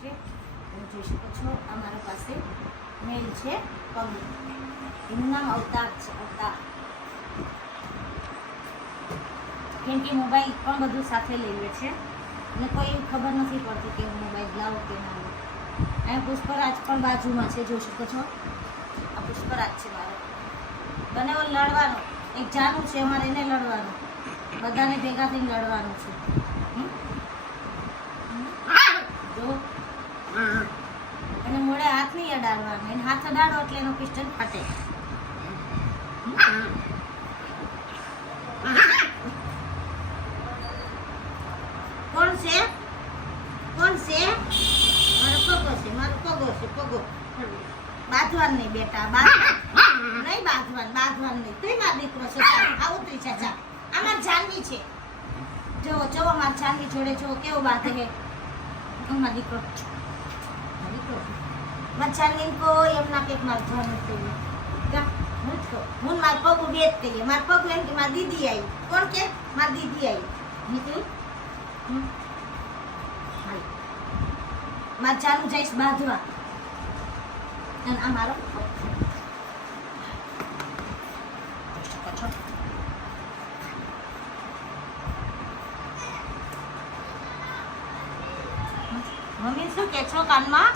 છે. તમે જોઈ શકો છો અમારા પાસે મેલ છે પગ, એનું નામ અવતાર છે. અવતાર કેમ કે મોબાઈલ પણ બધું સાથે લઈ લે છે અને કોઈ ખબર નથી પડતી કે મોબાઈલ લાવો કે ના લો. અહીંયા પુષ્પરાજ પણ બાજુમાં છે, જોઈ શકો છો. આ પુષ્પરાજ છે મારો. બંને લડવાનો, એક જાનું છે અમારે, એને લડવાનું, બધાને ભેગા થઈને લડવાનું છે. જો એને મોડે હાથ નહીં અડાડવાનો, એને હાથ અડાડો એટલે એનો પિસ્ટન ફાટે. કોણ છે? કોણ છે? મારો પગો છે, મારો પગો છે. પગો બાંધવાન નહીં બેટા, નહીં બાંધવાન નહીં. તું મારો દીકરો છે. આ ઉતરી ચાચા, આ મારી જાનવી છે. જોવો જોવો મારી જાનવી જોડે જો કેવો બાંધે છે. મારો દીકરો, મારી જાનવી કોઈ એમ ના કે મારી જાનવી થઈ હું મારા પગું બે જ કહીએ. મારા પગું એમ કે મારી દીદી આવી. કોણ કે? મારી દીદી આવી. નીકળી મારે ચાલુ જઈશ બાંધવા. અને આ મારો મમ્મી શું કે છો કાનમાં?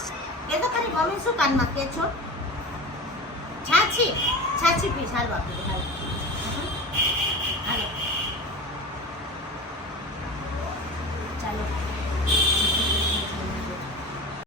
કે તો ખરી મમ્મી શું કાનમાં કે છો? છાછી પીશ. હાલો આપણે હાલો.